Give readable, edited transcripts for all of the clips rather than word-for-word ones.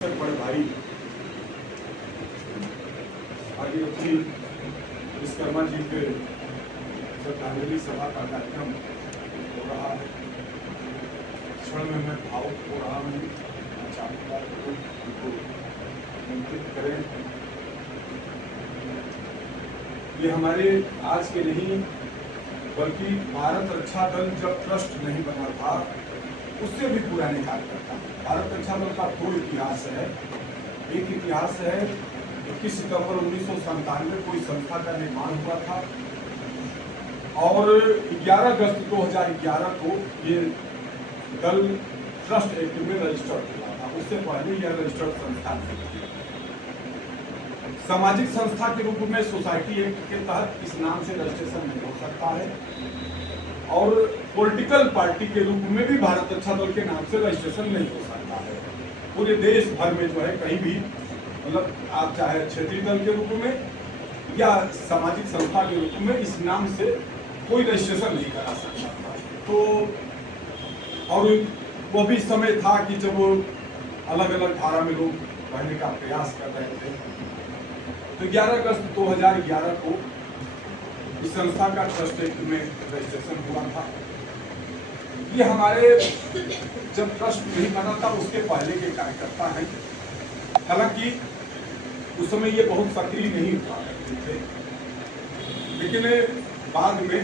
बड़े भाई आगे अपनी विश्वकर्मा जी के श्रद्धांजलि सभा का कार्यक्रम हो रहा है। क्षण में मैं भावुक हो रहा हूँ। चाहूँगा उनको निमंत्रित करें। ये हमारे आज के नहीं बल्कि भारत रक्षा दल जब ट्रस्ट नहीं बना था उससे भी पुराने कार्यकर्ता। भारत रक्षा दल का दो इतिहास है। एक इतिहास है 21 सितंबर 1997 कोई संस्था का निर्माण हुआ था और 11 अगस्त 2011 को ये दल ट्रस्ट एक्ट में रजिस्टर्ड हुआ था। उससे पहले यह रजिस्टर्ड संस्था नहीं थी। सामाजिक संस्था के रूप में सोसाइटी एक्ट के तहत इस नाम से रजिस्ट्रेशन नहीं हो सकता है और पॉलिटिकल पार्टी के रूप में भी भारत रक्षा दल के नाम से रजिस्ट्रेशन नहीं हो सकता है। पूरे देश भर में जो है कहीं भी मतलब आप चाहे क्षेत्रीय दल के रूप में या सामाजिक संस्था के रूप में इस नाम से कोई रजिस्ट्रेशन नहीं करा सकता था। तो और वो भी समय था कि जब अलग अलग धारा में लोग रहने का प्रयास कर रहे थे। तो 11 अगस्त 2011 को इस संस्था का ट्रस्ट एक्ट में रजिस्ट्रेशन हुआ था। ये हमारे जब ट्रस्ट नहीं बना था उसके पहले के कार्यकर्ता हैं। हालांकि उस समय ये बहुत सक्रिय नहीं हुआ करते थे, लेकिन बाद में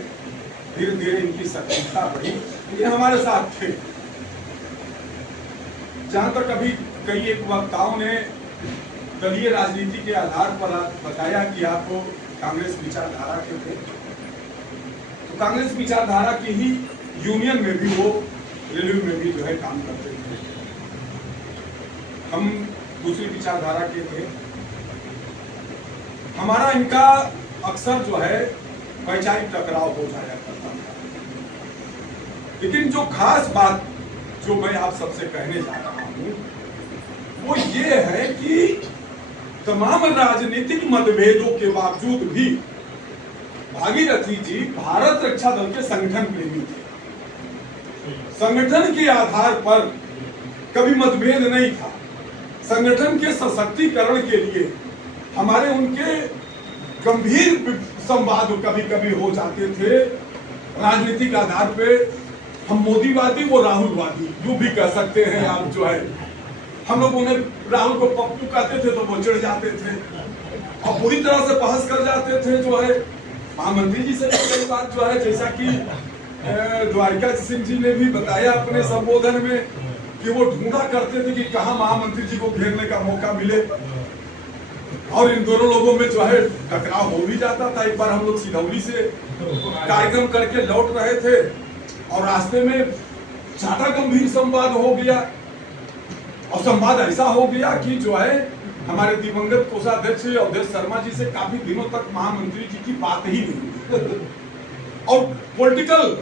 धीरे धीरे इनकी सक्रियता बढ़ी। ये हमारे साथ थे। जहां तक अभी कई एक वक्ताओं ने दलीय राजनीति के आधार पर बताया कि आपको कांग्रेस विचारधारा के थे, तो कांग्रेस विचारधारा की ही यूनियन में भी वो रेलवे में भी जो है काम करते थे। हम दूसरी विचारधारा के थे। हमारा इनका अक्सर जो है वैचारिक टकराव हो जाया करता था। लेकिन जो खास बात जो मैं आप सबसे कहने जा रहा हूं वो ये है कि तमाम राजनीतिक मतभेदों के बावजूद भी भागीरथी जी भारत रक्षा दल के संगठन प्रेमी थे। संगठन के आधार पर कभी मतभेद नहीं था। संगठन के सशक्तिकरण के लिए हमारे उनके गंभीर संवाद कभी कभी हो जाते थे। राजनीतिक आधार पे हम मोदीवादी वो राहुलवादी यूं भी कह सकते हैं आप जो है। हम लोग उन्हें राहुल को पप्पू कहते थे तो वो चिढ़ जाते थे और पूरी तरह से बहस कर जाते थे जो है। महामंत्री जी से कई बात जो है, जैसा कि द्वारिका सिंह जी ने भी बताया अपने संबोधन में कि वो ढूंढा करते थे कि कहां महामंत्री जी को घेरने का मौका मिले और इन दोनों लोगों में जो है टकराव हो भी जाता था। एक बार हम लोग सिधौली से कार्यक्रम करके लौट रहे थे और रास्ते में ज्यादा गंभीर संवाद हो गया और संवाद ऐसा हो गया कि जो है हमारे दिवंगत कोषाध्यक्ष अवधेश शर्मा जी से काफी दिनों तक महामंत्री जी की बात ही नहीं हुई। और पॉलिटिकल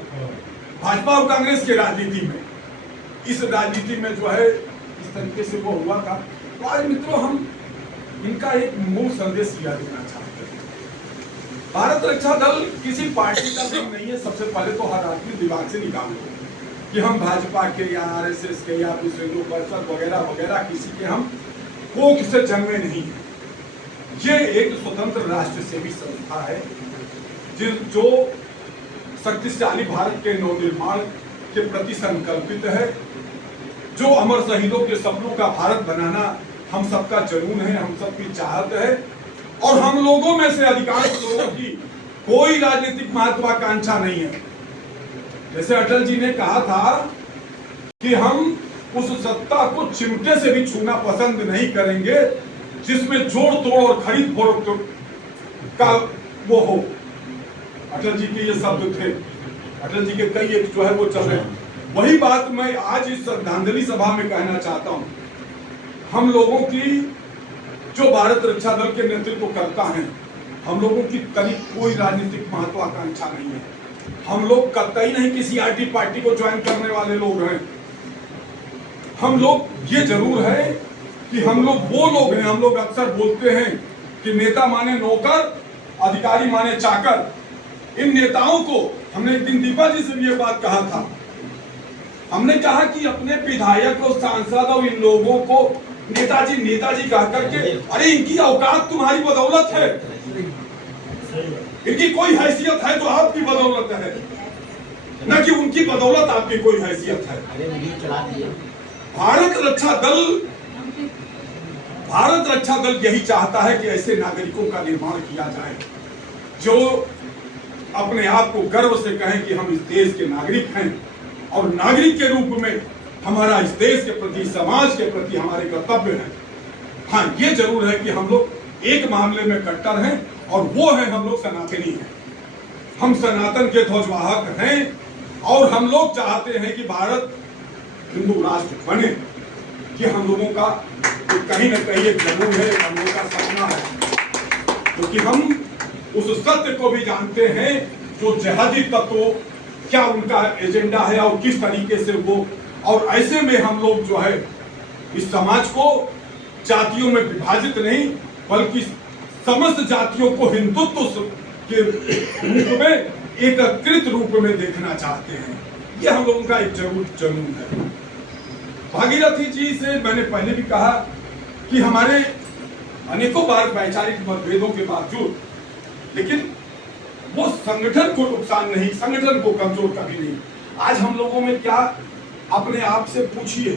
भाजपा और कांग्रेस के राजनीति में इस राजनीति में जो है इस तरीके से वो हुआ था। तो आज मित्रों हम इनका एक मूल संदेश यह देना चाहते हैं। भारत रक्षा दल किसी पार्टी का नाम नहीं है। सबसे पहले तो हर आदमी दिमाग से निकाल लो कि हम भाजपा के या आरएसएस के या दूसरे लोग वगैरह वगैरह किसी के हम कोख से जन्मे नहीं है। ये एक स्वतंत्र राष्ट्र सेवी संस्था है जो शक्तिशाली भारत के नवनिर्माण के प्रति संकल्पित है, जो अमर शहीदों के सपनों का भारत बनाना हम सबका जुनून है, हम सबकी चाहत है। और हम लोगों में से अधिकांश लोगों की कोई राजनीतिक महत्वाकांक्षा नहीं है। जैसे अटल जी ने कहा था कि हम उस सत्ता को चिमटे से भी छूना पसंद नहीं करेंगे जिसमें जोड़ तोड़ और खरीद फरोख्त का वो हो। अटल जी के ये शब्द थे। अटल जी के कई एक जो है वो चल रहे। वही बात मैं आज इस श्रद्धांजलि सभा में कहना चाहता हूं। हम लोगों की जो भारत रक्षा दल के नेतृत्व करता है, हम लोगों की करीब कोई राजनीतिक महत्वाकांक्षा नहीं है। हम लोग कतई नहीं किसी आरटी पार्टी को ज्वाइन करने वाले लोग हैं। हम लोग ये जरूर है कि हम लोग वो लोग हैं। हम लोग अक्सर बोलते हैं कि नेता माने नौकर, अधिकारी माने चाकर। इन नेताओं को हमने एक दिन दीपा जी से भी ये बात कहा था। हमने कहा कि अपने विधायक और सांसद और इन लोगों को नेताजी नेताजी कह करके, अरे इनकी औकात तुम्हारी बदौलत है, इनकी कोई हैसियत है तो आपकी बदौलत है, न कि उनकी बदौलत आपकी कोई हैसियत है। भारत रक्षा दल यही चाहता है कि ऐसे नागरिकों का निर्माण किया जाए जो अपने आप को गर्व से कहें कि हम इस देश के नागरिक हैं, और नागरिक के रूप में हमारा इस देश के प्रति, समाज के प्रति हमारे कर्तव्य हैं। हाँ, ये जरूर है कि हम लोग एक मामले में कट्टर हैं, और वो है हम लोग सनातनी हैं। हम सनातन के ध्वजवाहक हैं, और हम लोग चाहते हैं कि भारत हिंदू राष्ट्र बने। ये हम लोगों का कहीं न कहीं एक जुनून है, हम लोगों का सपना है, क्योंकि हम उस सत्य को भी जानते हैं जो जिहादी तत्व क्या उनका एजेंडा है और किस तरीके से वो, और ऐसे में हम लोग जो है इस समाज को जातियों में विभाजित नहीं बल्कि समस्त जातियों को हिंदुत्व के रूप में एकत्रित रूप में देखना चाहते हैं। ये हम लोगों का एक जरूर जुनून है। भागीरथी जी से मैंने पहले भी कहा कि हमारे अनेकों बार वैचारिक मतभेदों के बावजूद, लेकिन वो संगठन को नुकसान नहीं, संगठन को कमजोर कभी नहीं। आज हम लोगों में क्या, अपने आप से पूछिए,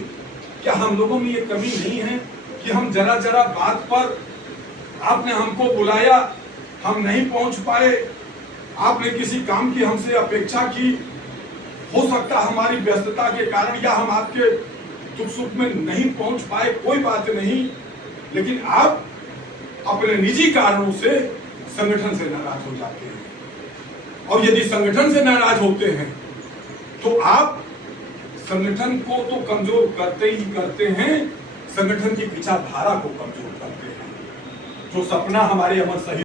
क्या हम लोगों में ये कमी नहीं है कि हम जरा जरा बात पर आपने हमको बुलाया, हम नहीं पहुंच पाए, आपने किसी काम की हमसे अपेक्षा की, हो सकता हमारी व्यस्तता के कारण या हम आपके दुख सुख में नहीं पहुंच पाए, कोई बात नहीं, लेकिन आप अपने निजी कारणों से संगठन से नाराज हो जाते हैं। और यदि संगठन से नाराज होते हैं तो आप संगठन को तो कमजोर करते ही करते हैं, संगठन की विचारधारा को कमजोर करते हैं। जो सपना हमारे अमर शहीद